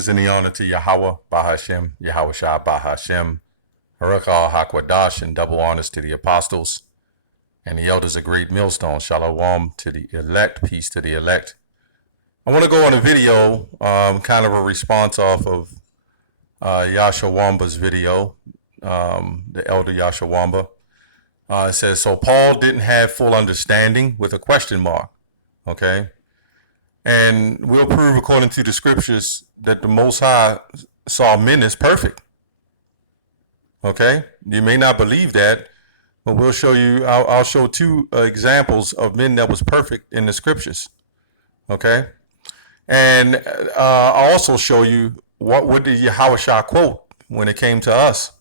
praises and the honor to Yahweh, Bahashem, Yahweh Shah, Bahashem, Harakal, Hakwadash, and double honors to the apostles and the elders of Great Millstone. Shalom to the elect, peace to the elect. I want to go on a video, kind of a response off of Yashawamba's video, the elder Yashawamba. It says, so Paul didn't have full understanding with a question mark, okay? And we'll prove according to the scriptures that the Most High saw men as perfect, okay? You may not believe that, but we'll show you, I'll show two examples of men that was perfect in the scriptures, okay? And I'll also show you what did Yahushua quote when it came to us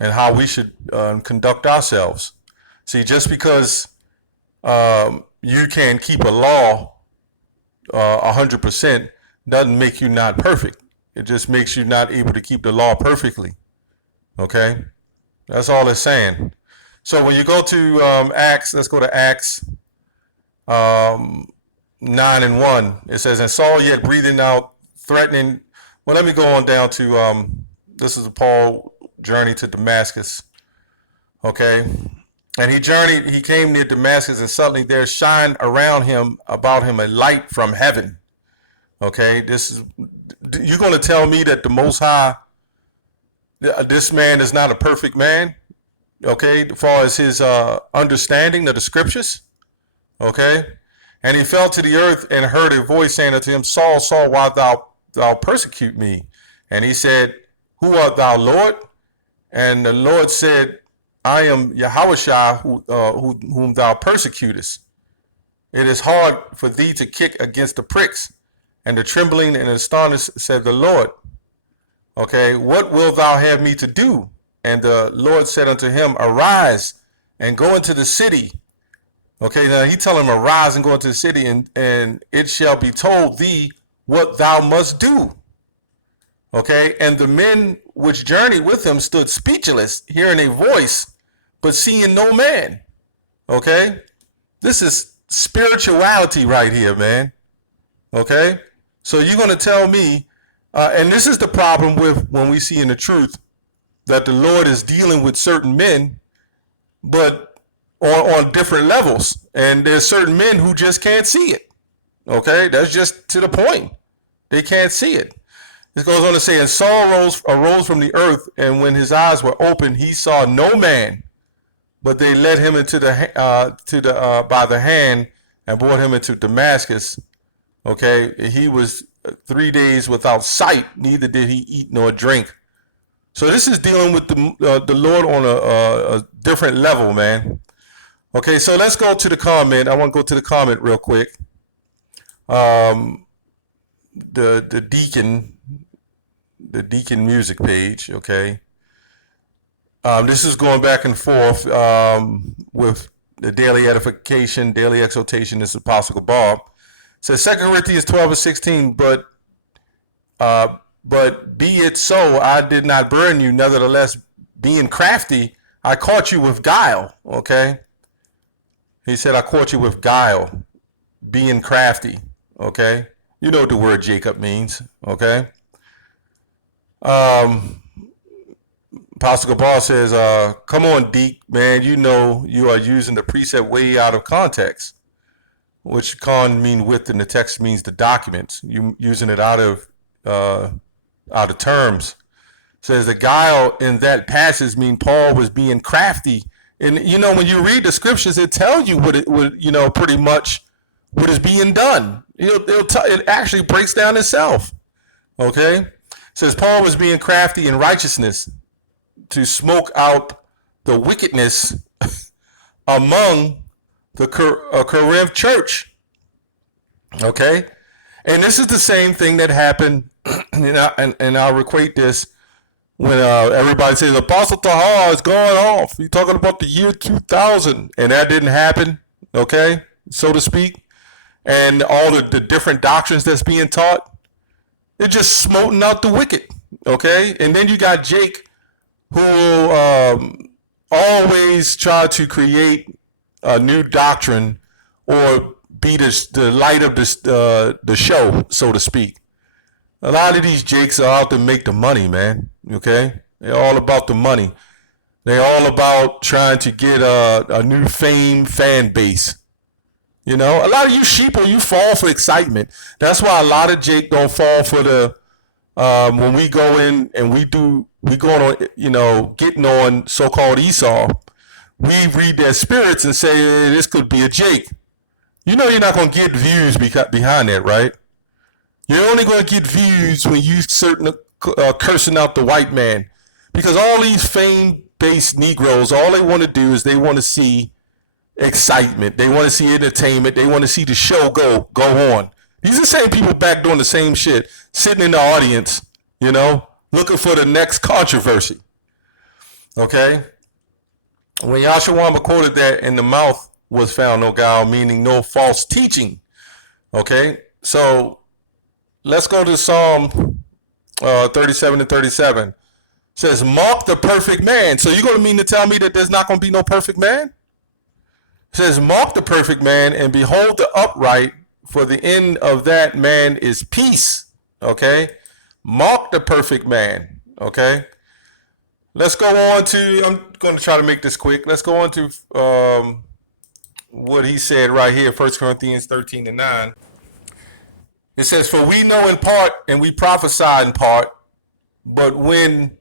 and how we should conduct ourselves. See, just because you can keep a law 100% doesn't make you not perfect. It just makes you not able to keep the law perfectly. Okay? That's all it's saying. So when you go to Acts, let's go to Acts 9:1. It says, and Saul yet breathing out, threatening. Well, let me go on down to, this is Paul journey to Damascus. Okay. And he came near Damascus, and suddenly there shined around him, about him, a light from heaven. Okay. You're going to tell me that the Most High, this man is not a perfect man. Okay. As far as his understanding of the scriptures. Okay. And he fell to the earth and heard a voice saying unto him, Saul, Saul, why thou persecute me? And he said, who art thou, Lord? And the Lord said, I am Yahushua, whom thou persecutest. It is hard for thee to kick against the pricks. And the trembling and astonished said the Lord, okay, what wilt thou have me to do? And the Lord said unto him, arise and go into the city. Okay, now he tell him, arise and go into the city, and it shall be told thee what thou must do. Okay, and the men which journeyed with him stood speechless, hearing a voice, but seeing no man. Okay, this is spirituality right here, man. Okay, so you're going to tell me, and this is the problem with when we see in the truth that the Lord is dealing with certain men, but on different levels, and there's certain men who just can't see it. Okay, that's just to the point. They can't see it. It goes on to say, and Saul arose from the earth, and when his eyes were opened, he saw no man, but they led him into by the hand and brought him into Damascus. Okay, he was 3 days without sight, neither did he eat nor drink. So this is dealing with the Lord on a different level, man. Okay, so let's go to the comment. I want to go to the comment real quick. The Deacon music page, okay. This is going back and forth with the daily edification, daily exhortation. This is Apostle Bob. It says 2 Corinthians 12:16, but be it so, I did not burn you, nevertheless, being crafty, I caught you with guile, okay. He said, I caught you with guile, being crafty, okay? You know what the word Jacob means, okay? Apostle Gabar says, come on, Deke, man, you know you are using the precept way out of context, which con mean with in the text means the documents. You using it out of terms. Says the guile in that passage mean Paul was being crafty. And, you know, when you read the scriptures, it tells you what it would, you know, pretty much what is being done. It actually breaks down itself. Okay. It says Paul was being crafty in righteousness to smoke out the wickedness among the Corinth church. Okay. And this is the same thing that happened. And I'll equate this when everybody says Apostle Tahar is going off. You're talking about the year 2000, and that didn't happen, okay, so to speak. And all the different doctrines that's being taught, they're just smoting out the wicked, okay. And then you got Jake, who will always try to create a new doctrine or be the light of the show, so to speak. A lot of these jakes are out to make the money, man. Okay, they're all about the money. They're all about trying to get a new fame fan base. You know, a lot of you sheeple, you fall for excitement. That's why a lot of Jake don't fall for the when we go in and we go on, getting on so-called Esau. We read their spirits and say this could be a Jake. You know, you're not gonna get views behind that, right? You're only gonna get views when you certain cursing out the white man, because all these fame-based Negroes, all they want to do is they want to see excitement. They want to see entertainment. They want to see the show go on. These are the same people back doing the same shit, sitting in the audience, looking for the next controversy. Okay? When Yahshua quoted that, in the mouth was found no guile, meaning no false teaching. Okay? So let's go to Psalm 37 and 37. It says, mark the perfect man. So you're going to mean to tell me that there's not going to be no perfect man? It says, mark the perfect man and behold the upright, for the end of that man is peace. Okay? Mark the perfect man. Okay? Let's go on to, I'm going to try to make this quick. Let's go on to what he said right here, 1 Corinthians 13 and 9. It says, for we know in part and we prophesy in part, but when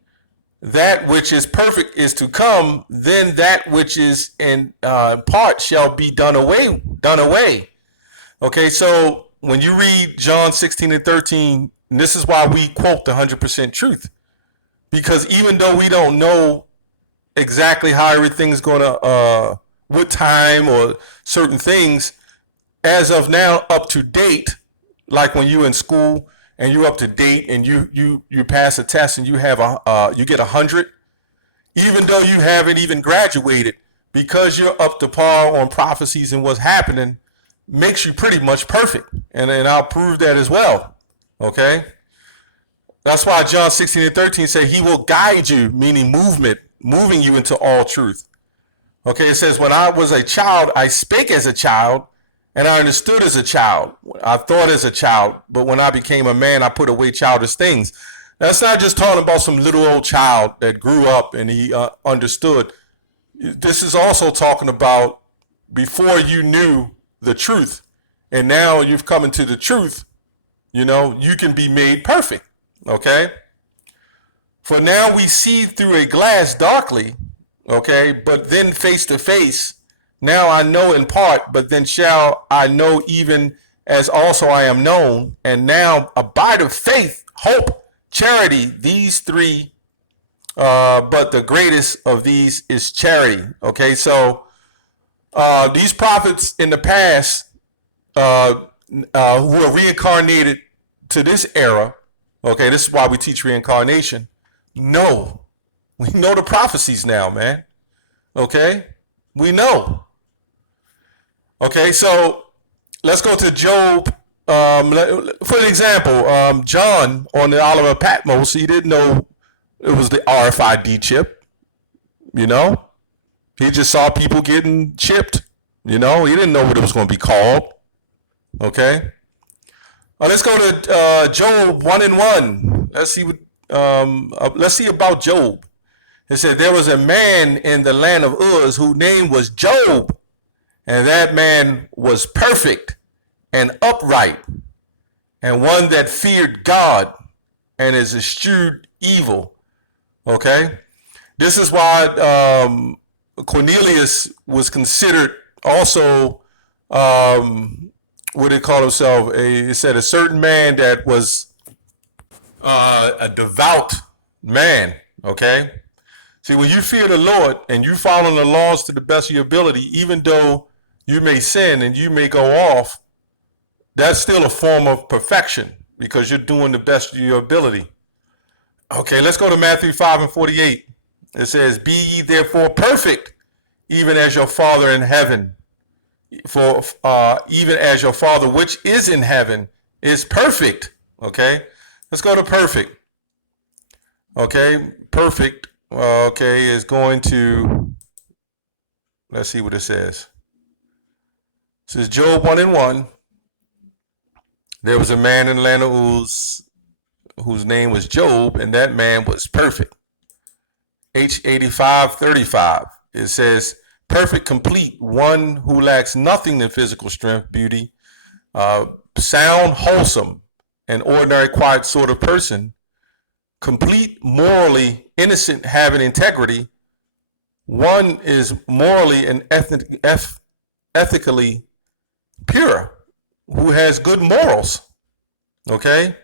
that which is perfect is to come, then that which is in part shall be done away. Okay, so when you read John 16 and 13, and this is why we quote the 100% truth. Because even though we don't know exactly how everything's going to, what time or certain things, as of now, up to date, like when you're in school and you're up to date and you pass a test and you have you get 100, even though you haven't even graduated, because you're up to par on prophecies and what's happening, makes you pretty much perfect. And I'll prove that as well. Okay? That's why John 16 and 13 say he will guide you, meaning moving you into all truth. Okay, it says, when I was a child, I spake as a child, and I understood as a child. I thought as a child, but when I became a man, I put away childish things. That's not just talking about some little old child that grew up and he understood. This is also talking about before you knew the truth, and now you've come into the truth, you can be made perfect. Okay? For now we see through a glass darkly, okay, but then face to face. Now I know in part, but then shall I know even as also I am known. And now abide of faith, hope, charity, these three, but the greatest of these is charity. Okay, so these prophets in the past who are reincarnated to this era, okay, this is why we teach reincarnation. No, we know the prophecies now, man. Okay, we know. Okay, so let's go to Job. For an example, John on the Isle of Patmos, he didn't know it was the RFID chip. He just saw people getting chipped. He didn't know what it was going to be called. Okay. Let's go to Job 1 and 1. Let's see about Job. It said there was a man in the land of Uz whose name was Job, and that man was perfect and upright, and one that feared God and is eschewed evil. Okay, this is why Cornelius was considered also. What did he call himself? It said a certain man that was a devout man. Okay. See, when you fear the Lord and you follow the laws to the best of your ability, even though you may sin and you may go off, that's still a form of perfection because you're doing the best of your ability. Okay, let's go to Matthew 5 and 48. It says, be ye therefore perfect, even as your Father in heaven. For even as your Father which is in heaven is perfect. Okay, let's go to perfect. Okay, perfect. Okay, is going to, let's see what it says. It says Job 1 and 1. There was a man in the land of Uz, whose name was Job, and that man was perfect. H8535. It says, perfect, complete, one who lacks nothing in physical strength, beauty, sound, wholesome, an ordinary, quiet sort of person, complete, morally innocent, having integrity. One is morally and ethically pure, who has good morals. Okay.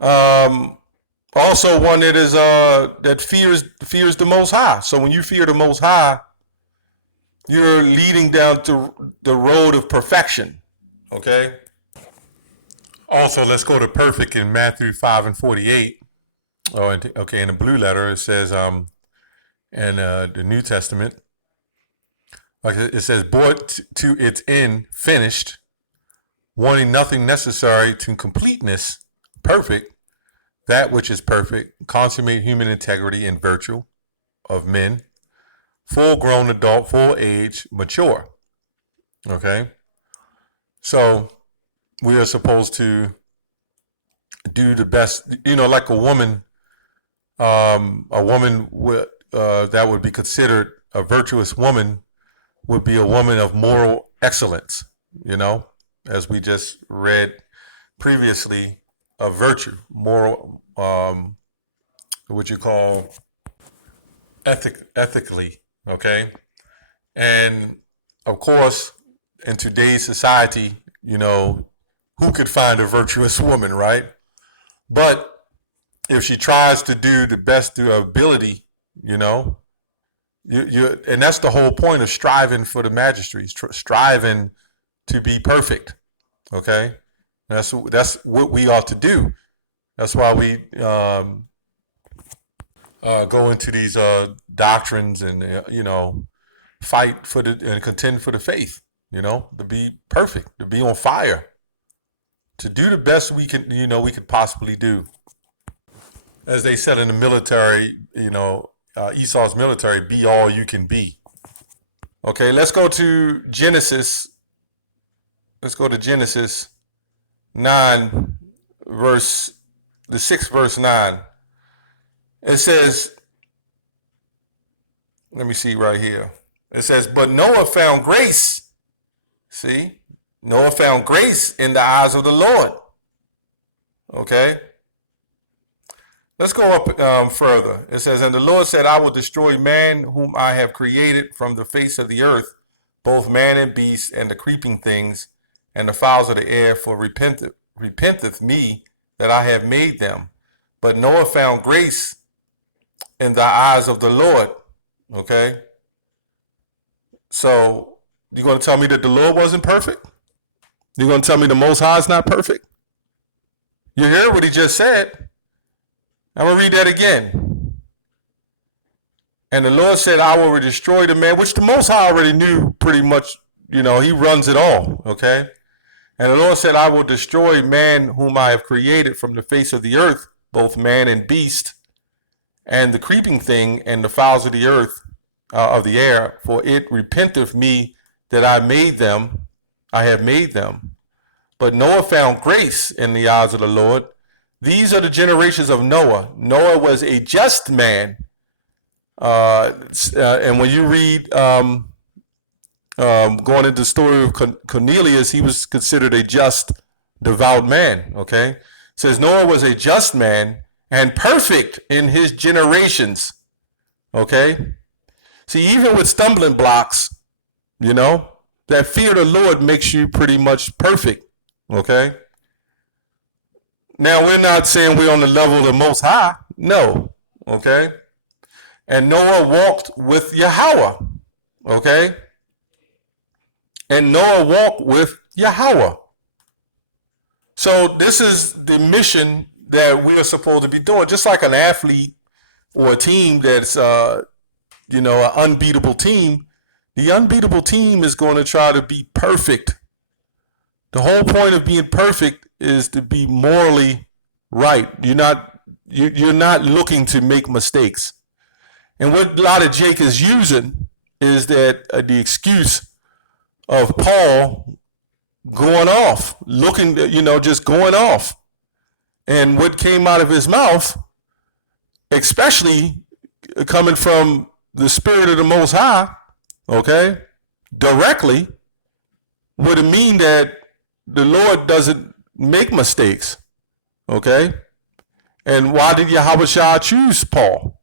Also, one that is that fears the Most High. So when you fear the Most High, you're leading down to the road of perfection. Okay. Also, let's go to perfect in Matthew 5:48. Oh, okay. In the blue letter, it says, in the New Testament, like it says, brought to its end, finished, wanting nothing necessary to completeness, perfect, that which is perfect, consummate human integrity and virtue of men, full grown adult, full age, mature. Okay. So we are supposed to do the best, like a woman that would be considered a virtuous woman would be a woman of moral excellence, as we just read previously, a virtue, moral, what you call ethically, okay? And of course, in today's society, who could find a virtuous woman, right? But if she tries to do the best to her ability, and that's the whole point of striving for the magistracy, striving to be perfect. Okay, that's what we ought to do. That's why we go into these doctrines and fight for and contend for the faith. To be perfect, to be on fire, to do the best we can. We could possibly do. As they said in the military, Esau's military, be all you can be. Okay, let's go to Genesis. Let's go to Genesis 9, the 6th verse 9. It says, let me see right here. It says, but Noah found grace. See, Noah found grace in the eyes of the Lord. Okay. Let's go up further. It says, and the Lord said, I will destroy man whom I have created from the face of the earth, both man and beast, and the creeping things, and the fowls of the air, for repenteth me that I have made them. But Noah found grace in the eyes of the Lord. Okay? So, you're going to tell me that the Lord wasn't perfect? You're going to tell me the Most High is not perfect? You hear what he just said? I'm going to read that again. And the Lord said, I will destroy the man, which the Most High already knew pretty much, he runs it all, okay? And the Lord said, I will destroy man whom I have created from the face of the earth, both man and beast, and the creeping thing, and the fowls of the earth, of the air, for it repenteth me that I have made them. But Noah found grace in the eyes of the Lord. These are the generations of Noah. Noah was a just man. And when you read, going into the story of Cornelius, he was considered a just, devout man. Okay. It says Noah was a just man and perfect in his generations. Okay. See, even with stumbling blocks, that fear of the Lord makes you pretty much perfect. Okay. Now, we're not saying we're on the level of the Most High. No. Okay. And Noah walked with Yahweh. Okay. And Noah walked with Yahweh. So this is the mission that we are supposed to be doing. Just like an athlete or a team that's, an unbeatable team. The unbeatable team is going to try to be perfect. The whole point of being perfect is to be morally right. You're not looking to make mistakes. And what a lot of Jake is using is that the excuse of Paul going off, just going off. And what came out of his mouth, especially coming from the Spirit of the Most High, okay, directly, would it mean that the Lord doesn't make mistakes, okay? And why did Yahweh Shah choose Paul?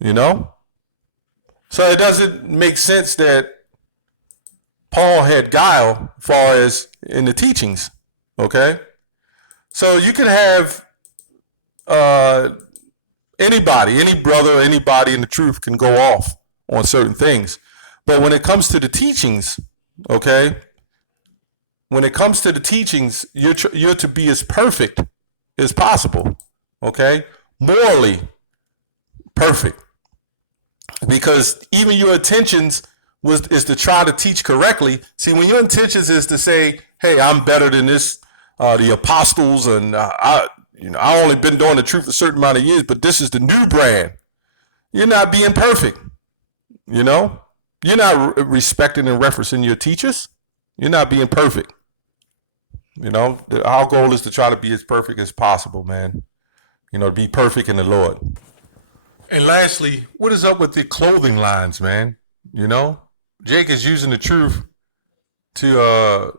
You know? So it doesn't make sense that Paul had guile as far as in the teachings, okay? So you can have anybody, any brother, anybody in the truth can go off on certain things. But when it comes to the teachings, okay, when it comes to the teachings, you're to be as perfect as possible, okay? Morally perfect. Because even your intentions is to try to teach correctly. See, when your intentions is to say, hey, I'm better than this, the apostles, and I only been doing the truth a certain amount of years, but this is the new brand. You're not being perfect, you know? You're not respecting and referencing your teachers. You're not being perfect. You know, our goal is to try to be as perfect as possible, man. You know, to be perfect in the Lord. And lastly, what is up with the clothing lines, man? You know, Jake is using the truth to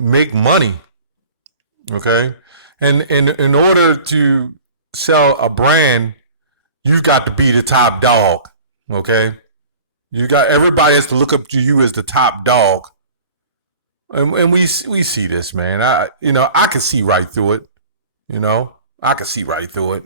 make money, okay? And in order to sell a brand, you got to be the top dog, okay? Everybody has to look up to you as the top dog. And we see this, man. I can see right through it. You know, I can see right through it.